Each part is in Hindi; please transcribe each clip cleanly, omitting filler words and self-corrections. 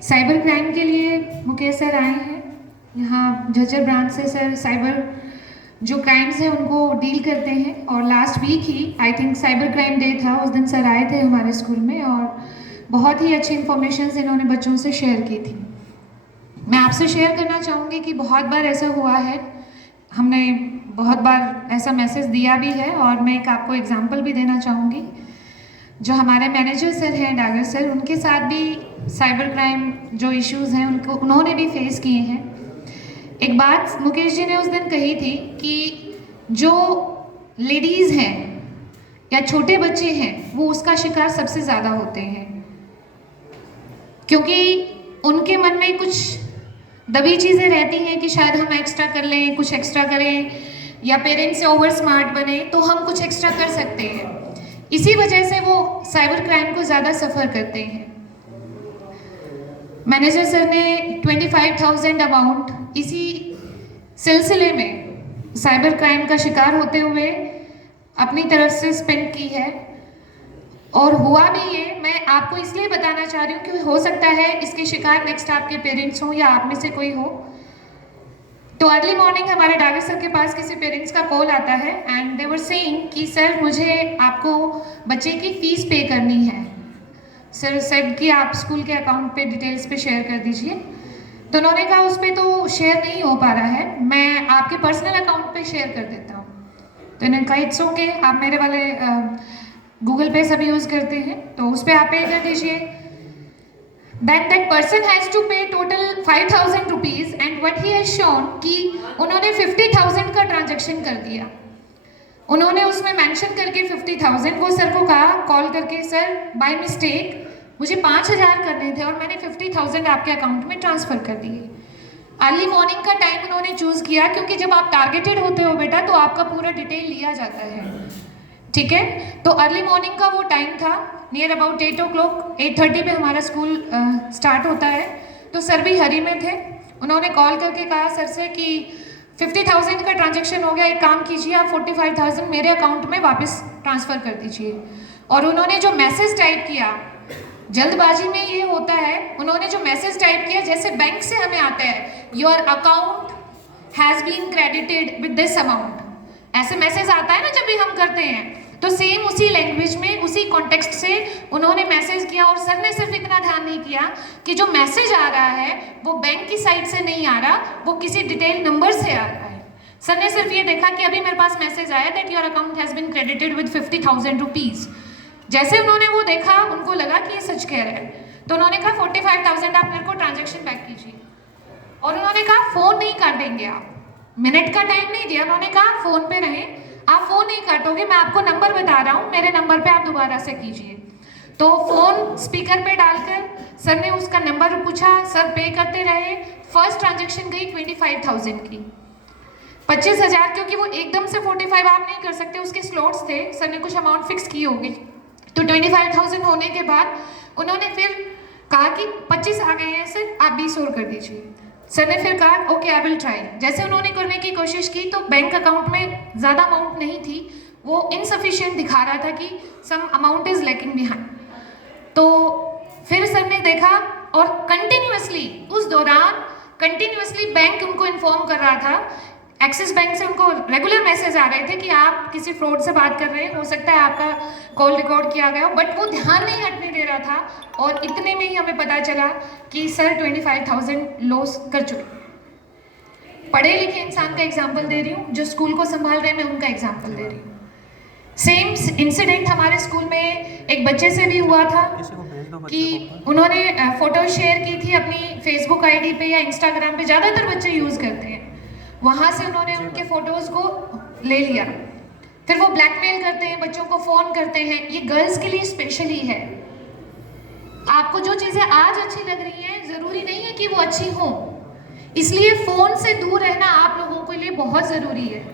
साइबर क्राइम के लिए मुकेश सर आए हैं यहाँ झज्जर ब्रांच से। सर साइबर जो क्राइम्स हैं उनको डील करते हैं और लास्ट वीक ही I think cyber crime day था, उस दिन सर आए थे हमारे स्कूल में और बहुत ही अच्छी इन्फॉर्मेशन इन्होंने बच्चों से शेयर की थी। मैं आपसे शेयर करना चाहूँगी कि बहुत बार ऐसा हुआ है, हमने बहुत बार ऐसा मैसेज दिया भी है और मैं एक आपको एग्जाम्पल भी देना चाहूँगी। जो हमारे मैनेजर सर हैं डागर सर, उनके साथ भी साइबर क्राइम जो इश्यूज़ हैं उन्होंने भी फेस किए हैं। एक बात मुकेश जी ने उस दिन कही थी कि जो लेडीज़ हैं या छोटे बच्चे हैं वो उसका शिकार सबसे ज़्यादा होते हैं, क्योंकि उनके मन में कुछ दबी चीज़ें रहती हैं कि शायद हम एक्स्ट्रा कर लें, कुछ एक्स्ट्रा करें, या पेरेंट्स से ओवर स्मार्ट बने तो हम कुछ एक्स्ट्रा कर सकते हैं। इसी वजह से वो साइबर क्राइम को ज़्यादा सफ़र करते हैं। मैनेजर सर ने 25,000 अमाउंट इसी सिलसिले में साइबर क्राइम का शिकार होते हुए अपनी तरफ से स्पेंड की है और हुआ भी ये। मैं आपको इसलिए बताना चाह रही हूँ कि हो सकता है इसके शिकार नेक्स्ट आपके पेरेंट्स हों या आप में से कोई हो। तो अर्ली मॉर्निंग हमारे डागर सर के पास किसी पेरेंट्स का कॉल आता है एंड दे वर सेइंग कि सर मुझे आपको बच्चे की फ़ीस पे करनी है। सर सेड कि आप स्कूल के अकाउंट पे डिटेल्स पे शेयर कर दीजिए। तो उन्होंने कहा उस पर तो शेयर नहीं हो पा रहा है, मैं आपके पर्सनल अकाउंट पे शेयर कर देता हूँ। तो इन्होंने कहा इट्स ओके, आप मेरे वाले गूगल पे सभी यूज़ करते हैं तो उस पर आप पे कर दीजिए। Then that person has to pay total 5,000 rupees and what he has shown कि उन्होंने 50,000 का ट्रांजैक्शन कर दिया। उन्होंने उसमें मेंशन करके 50,000 वो सर को कहा कॉल करके, सर बाय मिस्टेक मुझे 5,000 करने थे और मैंने 50,000 आपके अकाउंट में ट्रांसफ़र कर दिए। अर्ली मॉर्निंग का टाइम उन्होंने चूज़ किया क्योंकि जब आप टारगेटेड होते हो बेटा तो आपका पूरा डिटेल लिया जाता है, ठीक है। तो अर्ली मॉर्निंग का वो टाइम था, नियर अबाउट 8 o'clock, 8:30 पे हमारा स्कूल स्टार्ट होता है। तो सर भी हरी में थे, उन्होंने कॉल करके कहा सर से कि 50,000 का ट्रांजैक्शन हो गया, एक काम कीजिए आप 45,000 मेरे अकाउंट में वापस ट्रांसफ़र कर दीजिए। और उन्होंने जो मैसेज टाइप किया, जल्दबाजी में ये होता है, उन्होंने जो मैसेज टाइप किया जैसे बैंक से हमें आता है your account has been credited with this amount, ऐसे मैसेज आता है ना जब भी हम करते हैं, तो सेम उसी लैंग्वेज में उसी कॉन्टेक्स्ट से उन्होंने मैसेज किया। और सर ने सिर्फ इतना ध्यान नहीं किया कि जो मैसेज आ रहा है वो बैंक की साइड से नहीं आ रहा, वो किसी डिटेल नंबर से आ रहा है। सर ने सिर्फ ये देखा कि अभी मेरे पास मैसेज आया that your account has been credited with 50,000 rupees. जैसे उन्होंने वो देखा उनको लगा कि ये सच कह रहा है, तो उन्होंने कहा 45,000 आप मेरे को ट्रांजेक्शन बैक कीजिए। और उन्होंने कहा फ़ोन नहीं काट देंगे, आप मिनट का टाइम नहीं दिया, उन्होंने कहा फ़ोन पे रहें, आप फ़ोन नहीं काटोगे, मैं आपको नंबर बता रहा हूँ, मेरे नंबर पे आप दोबारा से कीजिए। तो फ़ोन स्पीकर पे डालकर सर ने उसका नंबर पूछा, सर पे करते रहे। फर्स्ट ट्रांजैक्शन गई 25,000 की, 25,000, क्योंकि वो एकदम से 45 आप नहीं कर सकते, उसके स्लॉट्स थे, सर ने कुछ अमाउंट फिक्स की होगी। तो 25,000 होने के बाद उन्होंने फिर कहा कि 25 आ गए हैं सर, आप 20 और कर दीजिए। सर ने फिर कहा ओके आई विल ट्राई। जैसे उन्होंने करने की कोशिश की तो बैंक अकाउंट में ज़्यादा अमाउंट नहीं थी, वो इनसफिशिएंट दिखा रहा था कि some amount is lacking behind. तो फिर सर ने देखा और कंटिन्यूअसली उस दौरान कंटिन्यूअसली बैंक उनको इन्फॉर्म कर रहा था, एक्सिस बैंक से उनको रेगुलर मैसेज आ रहे थे कि आप किसी फ्रॉड से बात कर रहे हैं, हो सकता है आपका कॉल रिकॉर्ड किया गया हो, बट वो ध्यान नहीं हटने दे रहा था। और इतने में ही हमें पता चला कि सर 25,000 लॉस कर चुके। पढ़े लिखे इंसान का एग्जाम्पल दे रही हूँ, जो स्कूल को संभाल रहे हैं मैं उनका एग्जाम्पल दे रही हूँ। सेम इंसिडेंट हमारे स्कूल में एक बच्चे से भी हुआ था कि उन्होंने फ़ोटो शेयर की थी अपनी फेसबुक आईडी पे या इंस्टाग्राम पे, ज़्यादातर बच्चे यूज़ करते हैं, वहाँ से उन्होंने उनके फ़ोटोज़ को ले लिया। फिर वो ब्लैकमेल करते हैं, बच्चों को फ़ोन करते हैं। ये गर्ल्स के लिए स्पेशली है। आपको जो चीज़ें आज अच्छी लग रही हैं ज़रूरी नहीं है कि वो अच्छी हों, इसलिए फ़ोन से दूर रहना आप लोगों के लिए बहुत ज़रूरी है।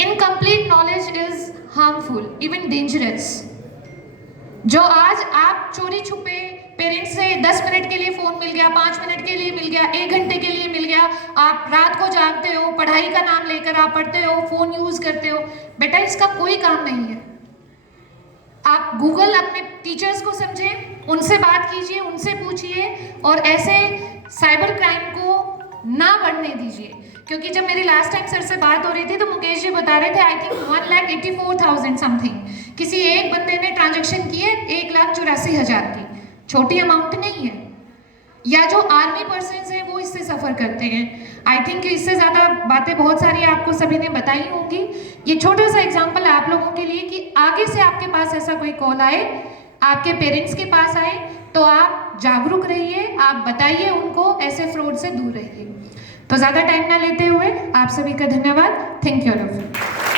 Incomplete knowledge is harmful, even dangerous. जो आज आप चोरी छुपे पेरेंट्स से 10 मिनट के लिए फ़ोन मिल गया, 5 मिनट के लिए मिल गया, 1 घंटे के लिए मिल गया, आप रात को जागते हो, पढ़ाई का नाम लेकर आप पढ़ते हो, फ़ोन यूज़ करते हो, बेटा इसका कोई काम नहीं है। आप गूगल अपने टीचर्स को समझें, उनसे बात कीजिए, उनसे पूछिए, और ऐसे साइबर क्राइम को ना बढ़ने दीजिए। क्योंकि जब मेरी लास्ट टाइम सर से बात हो रही थी तो मुकेश जी बता रहे थे आई थिंक 1,84,000 समथिंग किसी एक बंदे ने ट्रांजैक्शन की है 1,84,000 की, छोटी अमाउंट नहीं है। या जो आर्मी पर्सन्स हैं वो इससे सफ़र करते हैं। आई थिंक इससे ज़्यादा बातें बहुत सारी आपको सभी ने बताई होंगी। ये छोटा सा एग्जाम्पल आप लोगों के लिए कि आगे से आपके पास ऐसा कोई कॉल आए, आपके पेरेंट्स के पास आए, तो आप जागरूक रहिए, आप बताइए उनको, ऐसे फ्रॉड से दूर रहिए। तो ज़्यादा टाइम ना लेते हुए आप सभी का धन्यवाद। Thank you all of you.